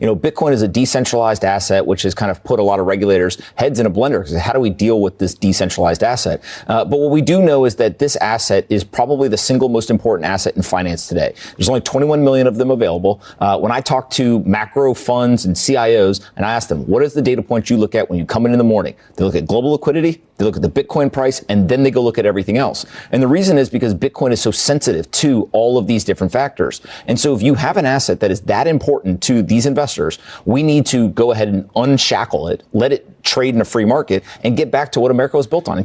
Bitcoin is a decentralized asset, which has kind of put a lot of regulators' heads in a blender because how do we deal with this decentralized asset? But what we do know is that this asset is probably the single most important asset in finance today. There's only 21 million of them available. When I talk to macro funds and CIOs and I ask them, what is the data point you look at when you come in the morning? They look at global liquidity, they look at the Bitcoin price, and then they go look at everything else. And the reason is because Bitcoin is so sensitive to all of these different factors. And so if you have an asset that is that important to these investors, we need to go ahead and unshackle it, let it trade in a free market, and get back to what America was built on.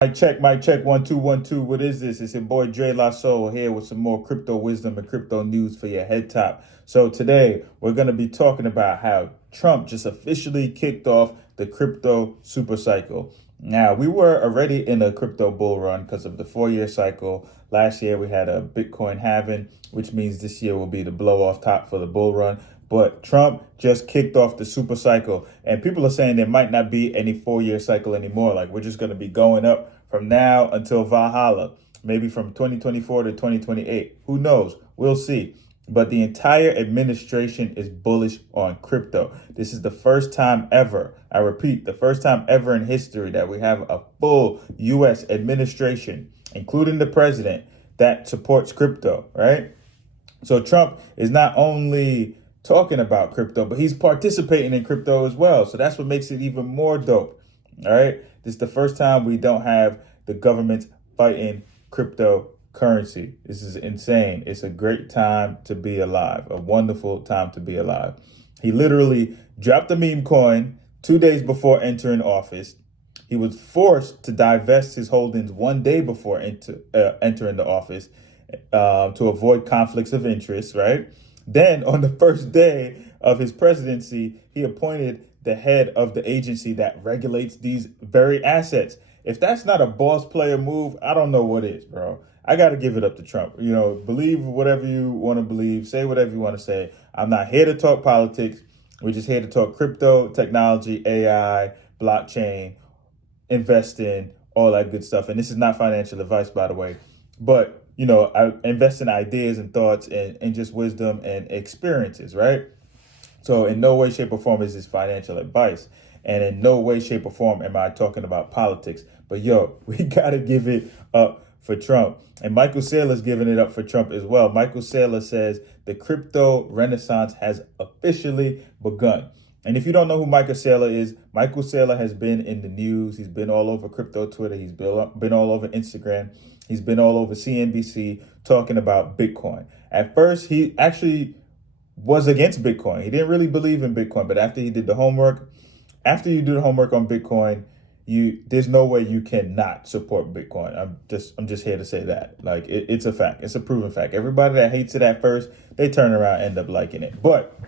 Mic check, 1 2 1 2. What is this? It's your boy Dre Lasso here with some more crypto wisdom and crypto news for your head top. So today we're going to be talking about how Trump just officially kicked off the crypto super cycle. Now, we were already in a crypto bull run because of the 4-year cycle. Last year we had a Bitcoin halving, which means this year will be the blow off top for the bull run. But Trump just kicked off the super cycle, and people are saying there might not be any 4-year cycle anymore. Like, we're just going to be going up from now until Valhalla, maybe from 2024 to 2028. Who knows? We'll see. But the entire administration is bullish on crypto. This is the first time ever, I repeat, the first time ever in history that we have a full U.S. administration, including the president, that supports crypto, right? So Trump is not only talking about crypto, but he's participating in crypto as well. So that's what makes it even more dope. All right. This is the first time we don't have the government fighting cryptocurrency. This is insane. It's a great time to be alive, a wonderful time to be alive. He literally dropped the meme coin 2 days before entering office. He was forced to divest his holdings 1 day before entering the office to avoid conflicts of interest, right? Then on the first day of his presidency, he appointed the head of the agency that regulates these very assets. If that's not a boss player move, I don't know what is, bro. I got to give it up to Trump. Believe whatever you want to believe, say whatever you want to say. I'm not here to talk politics. We're just here to talk crypto, technology, AI, blockchain, investing, all that good stuff. And this is not financial advice, by the way. But I invest in ideas and thoughts and just wisdom and experiences, right? So in no way, shape, or form is this financial advice. And in no way, shape, or form am I talking about politics. But we got to give it up for Trump. And Michael Saylor's giving it up for Trump as well. Michael Saylor says the crypto renaissance has officially begun. And if you don't know who Michael Saylor is, Michael Saylor has been in the news. He's been all over crypto Twitter. He's been all over Instagram. He's been all over CNBC talking about Bitcoin. At first, he actually was against Bitcoin. He didn't really believe in Bitcoin. But after he did the homework, after you do the homework on Bitcoin, there's no way you cannot support Bitcoin. I'm just here to say that. Like, it's a fact. It's a proven fact. Everybody that hates it at first, they turn around and end up liking it. But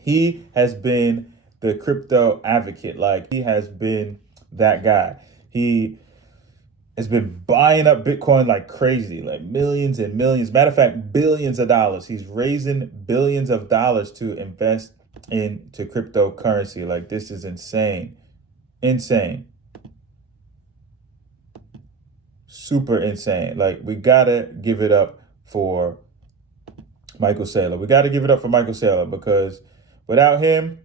he has been the crypto advocate. Like, he has been that guy. He has been buying up Bitcoin like crazy, like millions and millions. Matter of fact, billions of dollars. He's raising billions of dollars to invest into cryptocurrency. Like, this is insane. Insane. Super insane. Like, we gotta give it up for Michael Saylor. We gotta give it up for Michael Saylor because without him,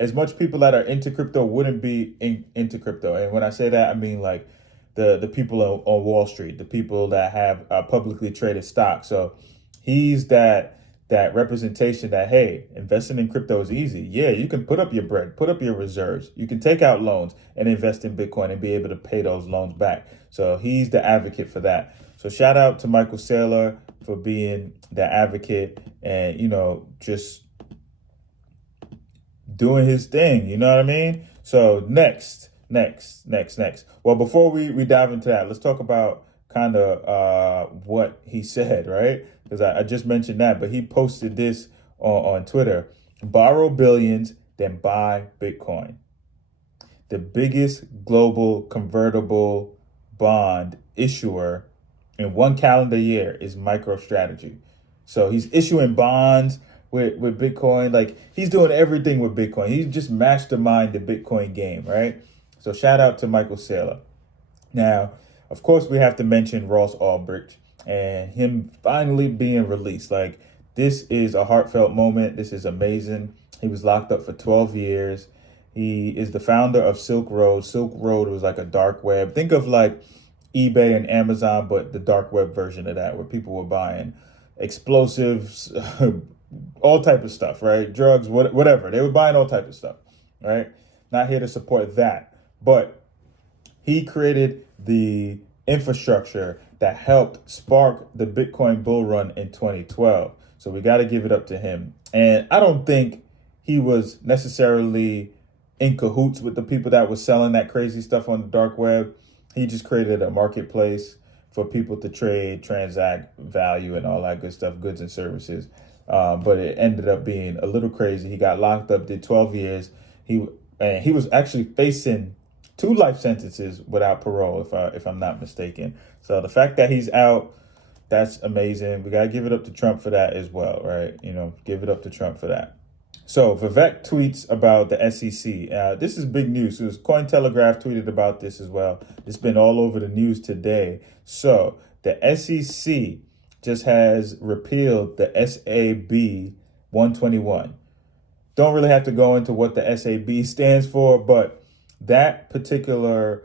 as much people that are into crypto wouldn't be into crypto. And when I say that, I mean like the people on Wall Street, the people that have publicly traded stock. So he's that representation that, hey, investing in crypto is easy. Yeah, you can put up your bread, put up your reserves. You can take out loans and invest in Bitcoin and be able to pay those loans back. So he's the advocate for that. So shout out to Michael Saylor for being the advocate and, just doing his thing. You know what I mean? So next. Well, before we dive into that, let's talk about kind of what he said, right? Because I just mentioned that, but he posted this on Twitter. Borrow billions, then buy Bitcoin. The biggest global convertible bond issuer in one calendar year is MicroStrategy. So he's issuing bonds with Bitcoin. Like, he's doing everything with Bitcoin. He's just mastermind the Bitcoin game, right? So shout out to Michael Saylor. Now, of course, we have to mention Ross Ulbrich and him finally being released. Like, this is a heartfelt moment. This is amazing. He was locked up for 12 years. He is the founder of Silk Road. Silk Road was like a dark web. Think of like eBay and Amazon, but the dark web version of that, where people were buying explosives, all type of stuff, right? Drugs, whatever. They were buying all type of stuff, right? Not here to support that, but he created the infrastructure that helped spark the Bitcoin bull run in 2012. So we got to give it up to him. And I don't think he was necessarily in cahoots with the people that were selling that crazy stuff on the dark web. He just created a marketplace for people to trade, transact value, and all that good stuff, goods and services. But it ended up being a little crazy. He got locked up, did 12 years. He was actually facing 2 life sentences without parole, if I'm not mistaken. So the fact that he's out, that's amazing. We gotta give it up to Trump for that as well, right? Give it up to Trump for that. So Vivek tweets about the SEC. This is big news. So Cointelegraph tweeted about this as well. It's been all over the news today. So the SEC just has repealed the SAB 121. Don't really have to go into what the SAB stands for, but that particular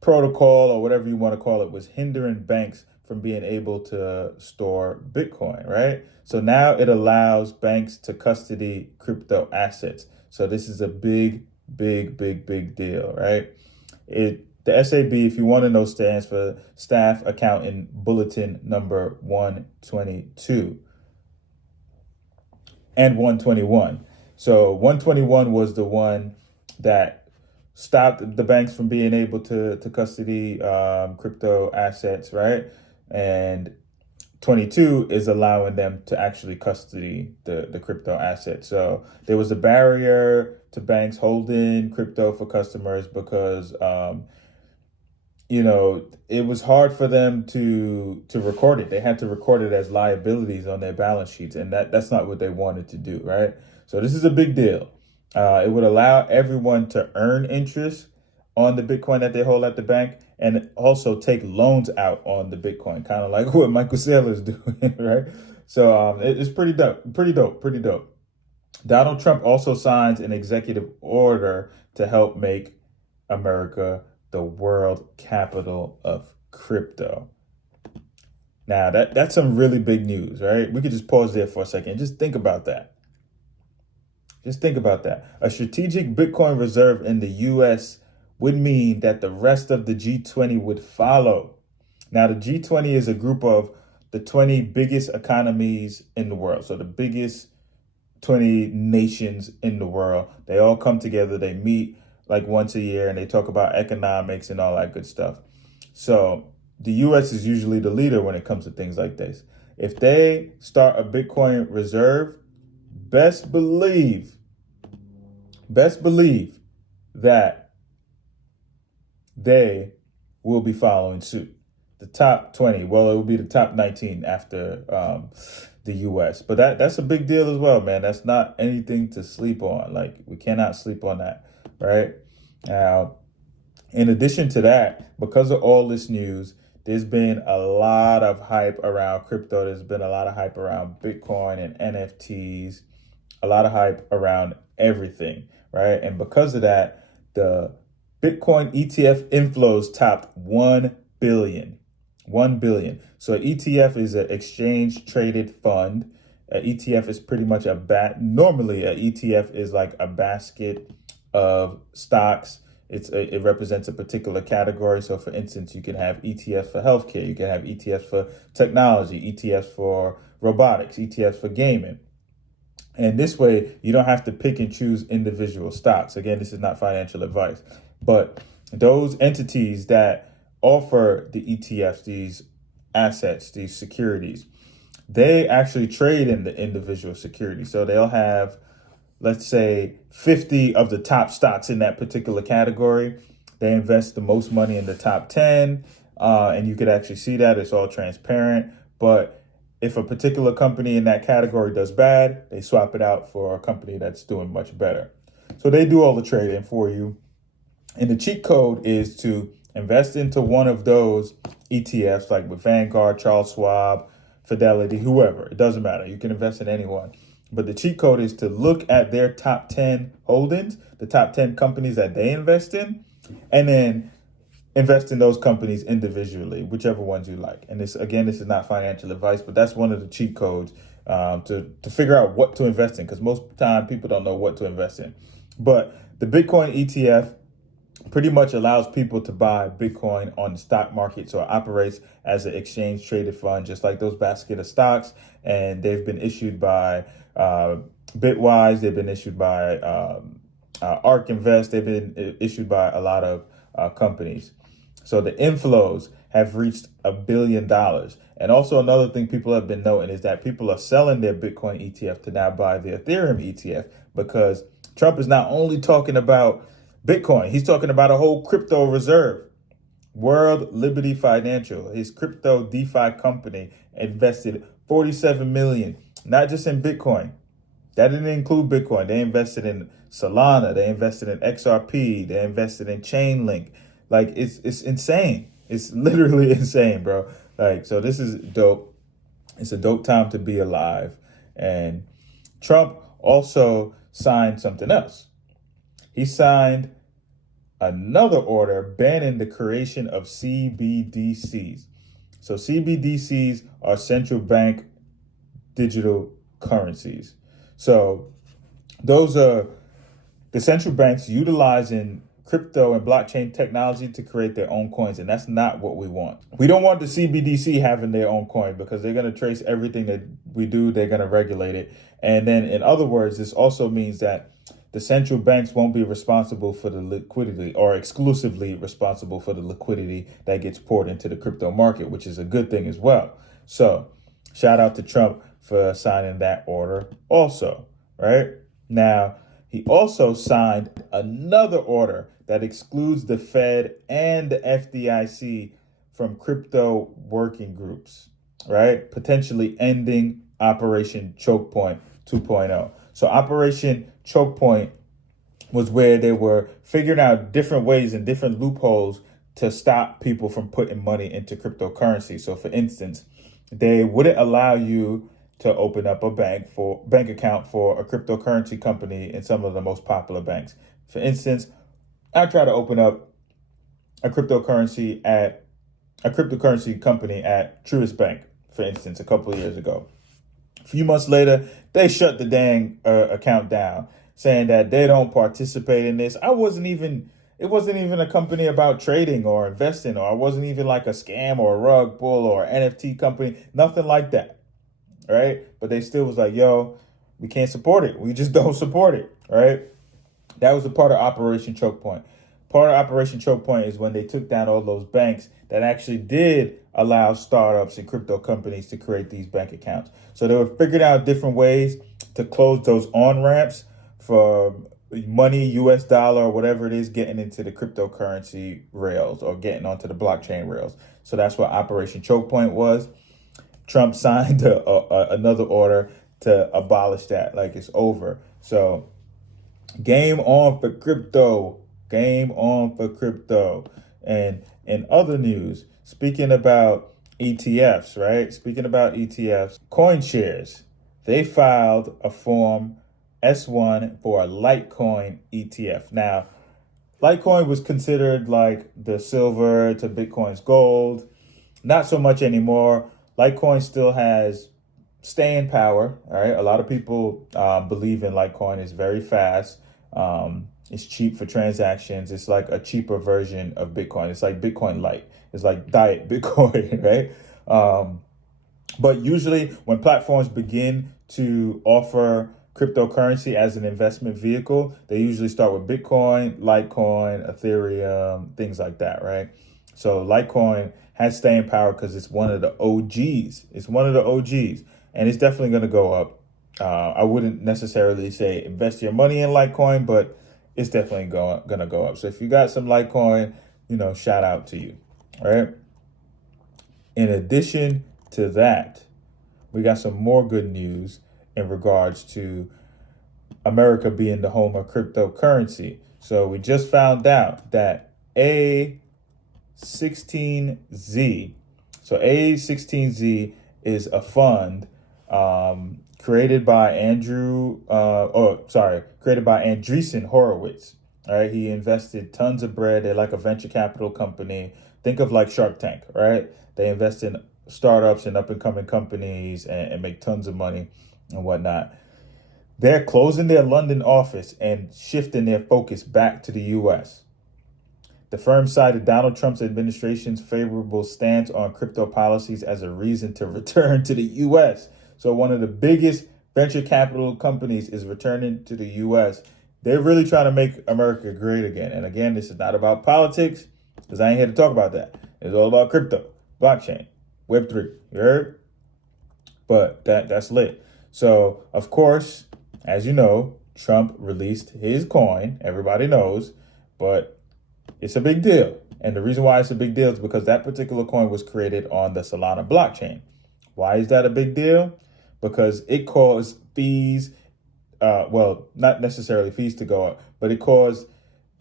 protocol, or whatever you want to call it, was hindering banks from being able to store Bitcoin, right? So now it allows banks to custody crypto assets. So this is a big deal, right? The SAB, if you want to know, stands for Staff Accounting Bulletin number 122 and 121. So 121 was the one that stopped the banks from being able to custody crypto assets, right? And 22 is allowing them to actually custody the crypto assets. So there was a barrier to banks holding crypto for customers because it was hard for them to record it. They had to record it as liabilities on their balance sheets, and that's not what they wanted to do, right? So this is a big deal. It would allow everyone to earn interest on the Bitcoin that they hold at the bank, and also take loans out on the Bitcoin, kind of like what Michael Saylor is doing, right? So it's pretty dope. Donald Trump also signs an executive order to help make America the world capital of crypto. Now, that's some really big news, right? We could just pause there for a second. Just think about that. A strategic Bitcoin reserve in the U.S. would mean that the rest of the G20 would follow. Now, the G20 is a group of the 20 biggest economies in the world. So the biggest 20 nations in the world. They all come together. They meet like once a year, and they talk about economics and all that good stuff. So the U.S. is usually the leader when it comes to things like this. If they start a Bitcoin reserve, best believe that they will be following suit. The top 20, well, it will be the top 19 after the U.S. But that's a big deal as well, man. That's not anything to sleep on. Like, we cannot sleep on that, right? Now, in addition to that, because of all this news, there's been a lot of hype around crypto. There's been a lot of hype around Bitcoin and NFTs, a lot of hype around everything, right? And because of that, the Bitcoin ETF inflows topped 1 billion. 1 billion. So an ETF is an exchange traded fund. An ETF is pretty much normally an ETF is like a basket of stocks. It represents a particular category. So for instance, you can have ETFs for healthcare, you can have ETFs for technology, ETFs for robotics, ETFs for gaming. And this way, you don't have to pick and choose individual stocks. Again, this is not financial advice, but those entities that offer the ETFs, these assets, these securities, they actually trade in the individual securities. So they'll have, let's say, 50 of the top stocks in that particular category. They invest the most money in the top 10, and you could actually see that. It's all transparent, but if a particular company in that category does bad, they swap it out for a company that's doing much better. So they do all the trading for you. And the cheat code is to invest into one of those ETFs, like with Vanguard, Charles Schwab, Fidelity, whoever. It doesn't matter. You can invest in anyone. But the cheat code is to look at their top 10 holdings, the top 10 companies that they invest in, and then invest in those companies individually, whichever ones you like. And this is not financial advice, but that's one of the cheat codes to figure out what to invest in, because most of the time people don't know what to invest in. But the Bitcoin ETF pretty much allows people to buy Bitcoin on the stock market. So it operates as an exchange traded fund, just like those basket of stocks. And they've been issued by Bitwise. They've been issued by ARK Invest. They've been issued by a lot of companies. So the inflows have reached $1 billion. And also another thing people have been noting is that people are selling their Bitcoin ETF to now buy the Ethereum ETF, because Trump is not only talking about Bitcoin, he's talking about a whole crypto reserve. World Liberty Financial, his crypto DeFi company, invested $47 million, not just in Bitcoin. That didn't include Bitcoin. They invested in Solana. They invested in XRP. They invested in Chainlink. Like, it's insane. It's literally insane, bro. Like, so this is dope. It's a dope time to be alive. And Trump also signed something else. He signed another order banning the creation of CBDCs. So CBDCs are central bank digital currencies. So those are the central banks utilizing crypto and blockchain technology to create their own coins. And that's not what we want. We don't want the CBDC having their own coin, because they're going to trace everything that we do. They're going to regulate it. And then, in other words, this also means that the central banks won't be responsible for the liquidity, or exclusively responsible for the liquidity that gets poured into the crypto market, which is a good thing as well. So shout out to Trump for signing that order also, right? Now, he also signed another order that excludes the Fed and the FDIC from crypto working groups, right? Potentially ending Operation Choke Point 2.0. So Operation Choke Point was where they were figuring out different ways and different loopholes to stop people from putting money into cryptocurrency. So for instance, they wouldn't allow you to open up a bank account for a cryptocurrency company in some of the most popular banks. For instance, I tried to open up a cryptocurrency company at Truist Bank, for instance, a couple of years ago. A few months later, they shut the dang account down, saying that they don't participate in this. It wasn't even a company about trading or investing, or I wasn't even like a scam or a rug pull or NFT company, nothing like that, right? But they still was like, yo, we can't support it. We just don't support it, right? That was a part of Operation Choke Point. Part of Operation Choke Point is when they took down all those banks that actually did allow startups and crypto companies to create these bank accounts. So they were figuring out different ways to close those on-ramps for money, US dollar, or whatever it is, getting into the cryptocurrency rails or getting onto the blockchain rails. So that's what Operation Choke Point was. Trump signed another order to abolish that. Like, it's over. So game on for crypto. Game on for crypto. And in other news, speaking about ETFs, right? Speaking about ETFs, CoinShares, they filed a Form S1 for a Litecoin ETF. Now, Litecoin was considered like the silver to Bitcoin's gold. Not so much anymore. Litecoin still has staying power. All right. A lot of people believe in Litecoin. It's very fast. It's cheap for transactions. It's like a cheaper version of Bitcoin. It's like Bitcoin Lite. It's like diet Bitcoin, right? But usually when platforms begin to offer cryptocurrency as an investment vehicle, they usually start with Bitcoin, Litecoin, Ethereum, things like that, right? So Litecoin has staying power because it's one of the OGs. It's one of the OGs, and it's definitely going to go up. I wouldn't necessarily say invest your money in Litecoin, but it's definitely going to go up. So if you got some Litecoin, shout out to you, all right? In addition to that, we got some more good news in regards to America being the home of cryptocurrency. So we just found out that A16Z, so A16Z is a fund created by Andreessen Horowitz. All right, he invested tons of bread. They're like a venture capital company. Think of like Shark Tank, right? They invest in startups and up and coming companies and make tons of money and whatnot. They're closing their London office and shifting their focus back to the U.S. The firm cited Donald Trump's administration's favorable stance on crypto policies as a reason to return to the U.S. So one of the biggest venture capital companies is returning to the U.S. They're really trying to make America great again. And again, this is not about politics, because I ain't here to talk about that. It's all about crypto, blockchain, Web3. You heard? But that's lit. So, of course, as you know, Trump released his coin. Everybody knows. But it's a big deal. And the reason why it's a big deal is because that particular coin was created on the Solana blockchain. Why is that a big deal? Because it caused fees, not necessarily fees to go up, but it caused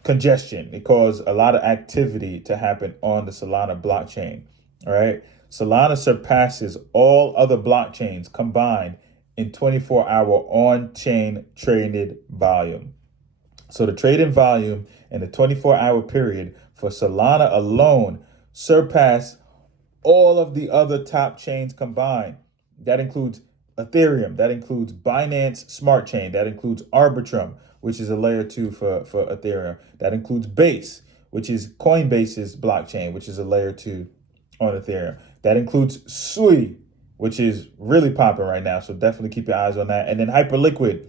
congestion. It caused a lot of activity to happen on the Solana blockchain. All right. Solana surpasses all other blockchains combined in 24-hour on-chain traded volume. So the trading volume in the 24-hour period for Solana alone surpassed all of the other top chains combined. That includes Ethereum, that includes Binance Smart Chain, that includes Arbitrum, which is a layer 2 for Ethereum. That includes Base, which is Coinbase's blockchain, which is a layer 2 on Ethereum. That includes Sui, which is really popping right now. So definitely keep your eyes on that. And then Hyperliquid,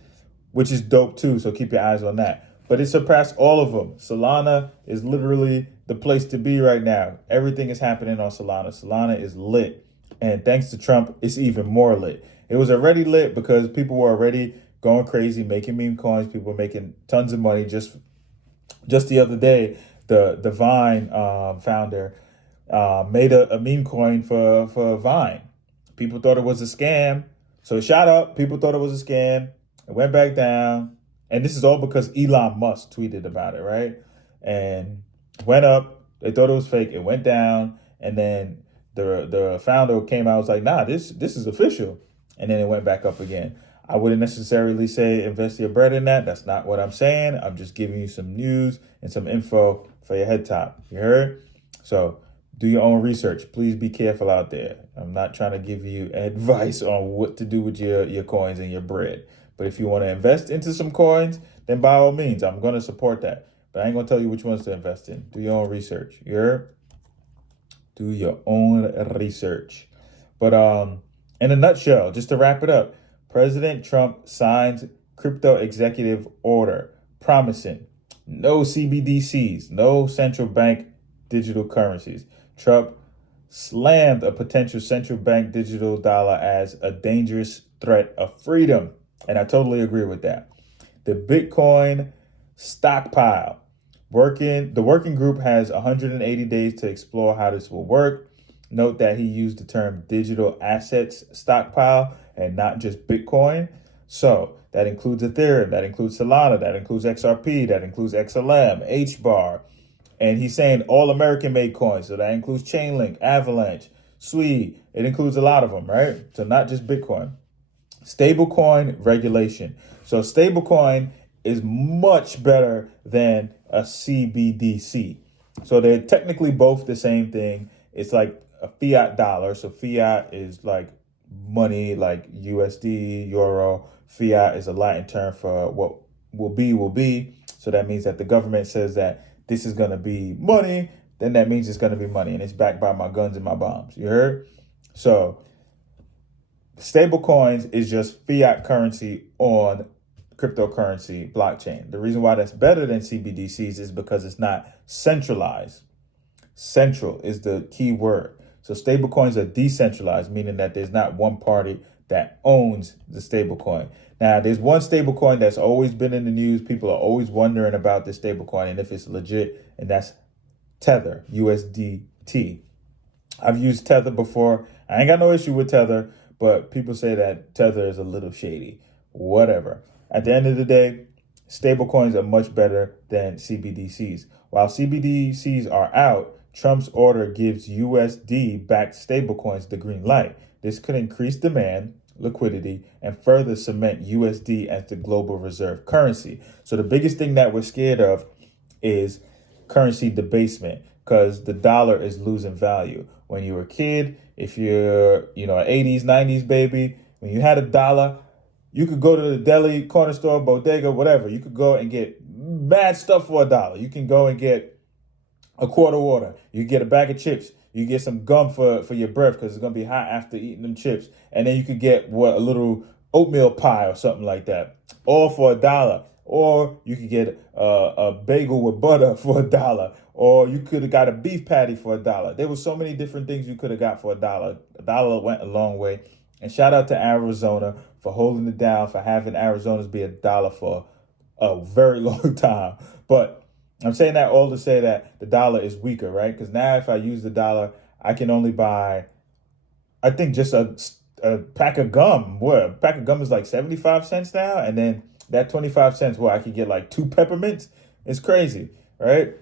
which is dope too. So keep your eyes on that. But it surpassed all of them. Solana is literally the place to be right now. Everything is happening on Solana. Solana is lit. And thanks to Trump, it's even more lit. It was already lit because people were already going crazy, making meme coins. People were making tons of money. Just the other day, the Vine founder made a meme coin for Vine. People thought it was a scam. So it shot up. People thought it was a scam. It went back down. And this is all because Elon Musk tweeted about it, right? And went up. They thought it was fake. It went down. And then the founder came out and was like, nah, this is official. And then it went back up again. I wouldn't necessarily say invest your bread in that. That's not what I'm saying. I'm just giving you some news and some info for your head top. You heard? So do your own research. Please be careful out there. I'm not trying to give you advice on what to do with your coins and your bread. But if you want to invest into some coins, then by all means, I'm going to support that. But I ain't going to tell you which ones to invest in. Do your own research. You heard? Do your own research. But in a nutshell, just to wrap it up, President Trump signs crypto executive order promising no CBDCs, no central bank digital currencies. Trump slammed a potential central bank digital dollar as a dangerous threat of freedom. And I totally agree with that. The Bitcoin stockpile. The working group has 180 days to explore how this will work. Note that he used the term digital assets stockpile and not just Bitcoin. So that includes Ethereum, that includes Solana, that includes XRP, that includes XLM, HBAR. And he's saying all American made coins. So that includes Chainlink, Avalanche, Sui. It includes a lot of them, right? So not just Bitcoin. Stablecoin regulation. So stablecoin is much better than a CBDC. So they're technically both the same thing. It's like a fiat dollar. So fiat is like money, like USD, euro. Fiat is a Latin term for what will be. So that means that the government says that this is going to be money, then that means it's going to be money. And it's backed by my guns and my bombs. You heard? So stable coins is just fiat currency on cryptocurrency blockchain. The reason why that's better than CBDCs is because it's not centralized. Central is the key word. So stable coins are decentralized, meaning that there's not one party that owns the stable coin. Now, there's one stable coin that's always been in the news. People are always wondering about this stable coin and if it's legit, and that's Tether, USDT. I've used Tether before. I ain't got no issue with Tether, but people say that Tether is a little shady. Whatever. At the end of the day, stablecoins are much better than CBDCs. While CBDCs are out, Trump's order gives USD-backed stablecoins the green light. This could increase demand, liquidity, and further cement USD as the global reserve currency. So the biggest thing that we're scared of is currency debasement, because the dollar is losing value. When you were a kid, if you're, an 80s, 90s baby, when you had a dollar, you could go to the deli, corner store, bodega, whatever. You could go and get mad stuff for $1. You can go and get a quart of water. You get a bag of chips. You get some gum for your breath because it's going to be hot after eating them chips. And then you could get a little oatmeal pie or something like that, all for $1. Or you could get a bagel with butter for $1. Or you could have got a beef patty for $1. There were so many different things you could have got for $1. $1 went a long way. And shout out to Arizona for holding it down, for having Arizona's be $1 for a very long time. But I'm saying that all to say that the dollar is weaker, right? Because now if I use the dollar, I can only buy, I think, just a pack of gum. What? A pack of gum is like 75 cents now. And then that 25 cents, I could get like 2 peppermints. It's crazy, right?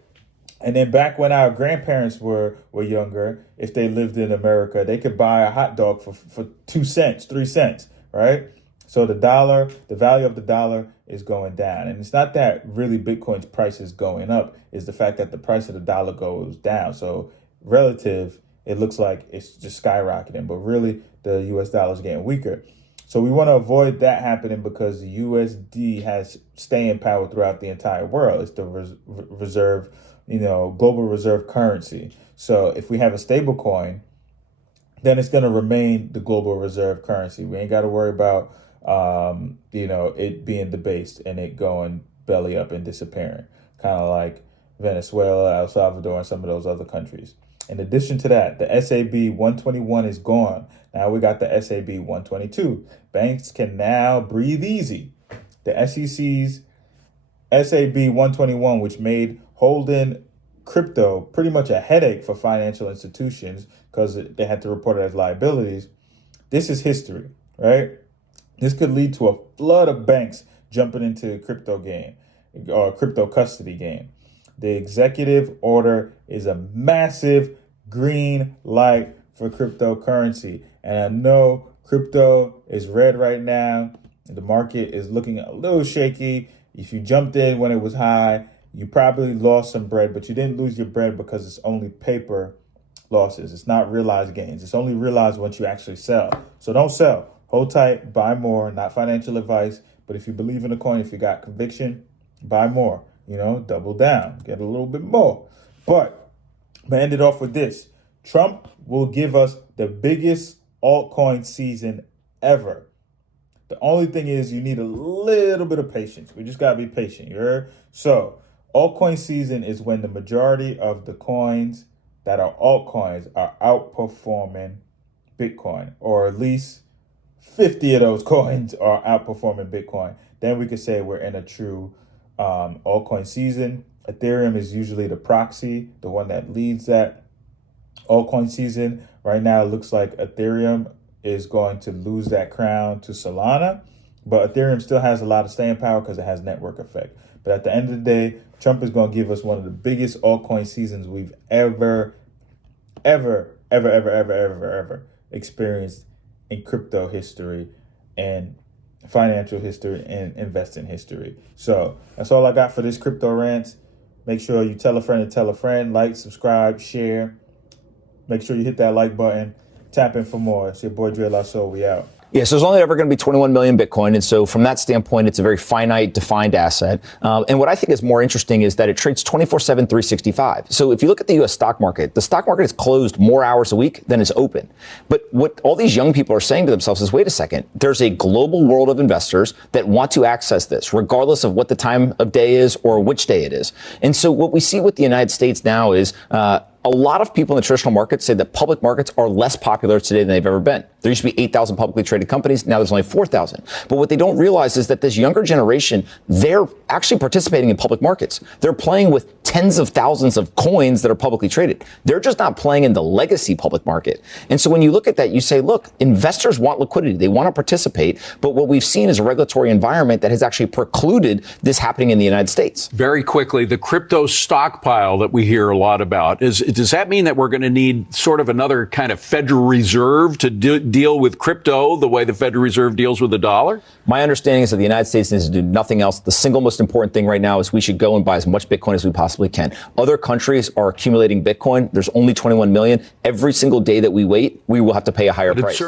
And then back when our grandparents were younger, if they lived in America, they could buy a hot dog for 2 cents, 3 cents, right? So the value of the dollar is going down. And it's not that really Bitcoin's price is going up. It's the fact that the price of the dollar goes down. So relative, it looks like it's just skyrocketing. But really, the US dollar is getting weaker. So we want to avoid that happening because the USD has staying power throughout the entire world. It's the reserve, global reserve currency. So if we have a stable coin, then it's going to remain the global reserve currency. We ain't got to worry about it being debased and it going belly up and disappearing, kind of like Venezuela, El Salvador, and some of those other countries. In addition to that, the SAB121 is gone. Now we got the SAB122. Banks can now breathe easy. The SEC's SAB121, which made holding crypto pretty much a headache for financial institutions because they had to report it as liabilities. This is history, right? This could lead to a flood of banks jumping into crypto game or crypto custody game. The executive order is a massive green light for cryptocurrency. And I know crypto is red right now. The market is looking a little shaky. If you jumped in when it was high, you probably lost some bread, but you didn't lose your bread because it's only paper losses. It's not realized gains. It's only realized once you actually sell. So don't sell. Hold tight, buy more, not financial advice. But if you believe in the coin, if you got conviction, buy more, double down, get a little bit more. But I'm going to end it off with this. Trump will give us the biggest altcoin season ever. The only thing is you need a little bit of patience. We just got to be patient. You heard? So altcoin season is when the majority of the coins that are altcoins are outperforming Bitcoin, or at least 50 of those coins are outperforming Bitcoin. Then we could say we're in a true altcoin season. Ethereum is usually the proxy, the one that leads that altcoin season. Right now, it looks like Ethereum is going to lose that crown to Solana, but Ethereum still has a lot of staying power because it has network effect. But at the end of the day, Trump is going to give us one of the biggest altcoin seasons we've ever experienced in crypto history and financial history and investing history. So that's all I got for this crypto rant. Make sure you tell a friend, like, subscribe, share. Make sure you hit that like button. Tap in for more. It's your boy Dre Lasso. We out. Yeah, so there's only ever going to be 21 million Bitcoin. And so from that standpoint, it's a very finite, defined asset. And what I think is more interesting is that it trades 24/7, 365. So if you look at the U.S. stock market, the stock market is closed more hours a week than it's open. But what all these young people are saying to themselves is, wait a second, there's a global world of investors that want to access this, regardless of what the time of day is or which day it is. And so what we see with the United States now is a lot of people in the traditional markets say that public markets are less popular today than they've ever been. There used to be 8,000 publicly traded companies. Now there's only 4,000. But what they don't realize is that this younger generation, they're actually participating in public markets. They're playing with tens of thousands of coins that are publicly traded. They're just not playing in the legacy public market. And so when you look at that, you say, look, investors want liquidity. They want to participate. But what we've seen is a regulatory environment that has actually precluded this happening in the United States. Very quickly, the crypto stockpile that we hear a lot about, does that mean that we're going to need sort of another kind of Federal Reserve to deal with crypto the way the Federal Reserve deals with the dollar? My understanding is that the United States needs to do nothing else. The single most important thing right now is we should go and buy as much Bitcoin as we possibly can. Other countries are accumulating Bitcoin. There's only 21 million. Every single day that we wait, we will have to pay a higher price.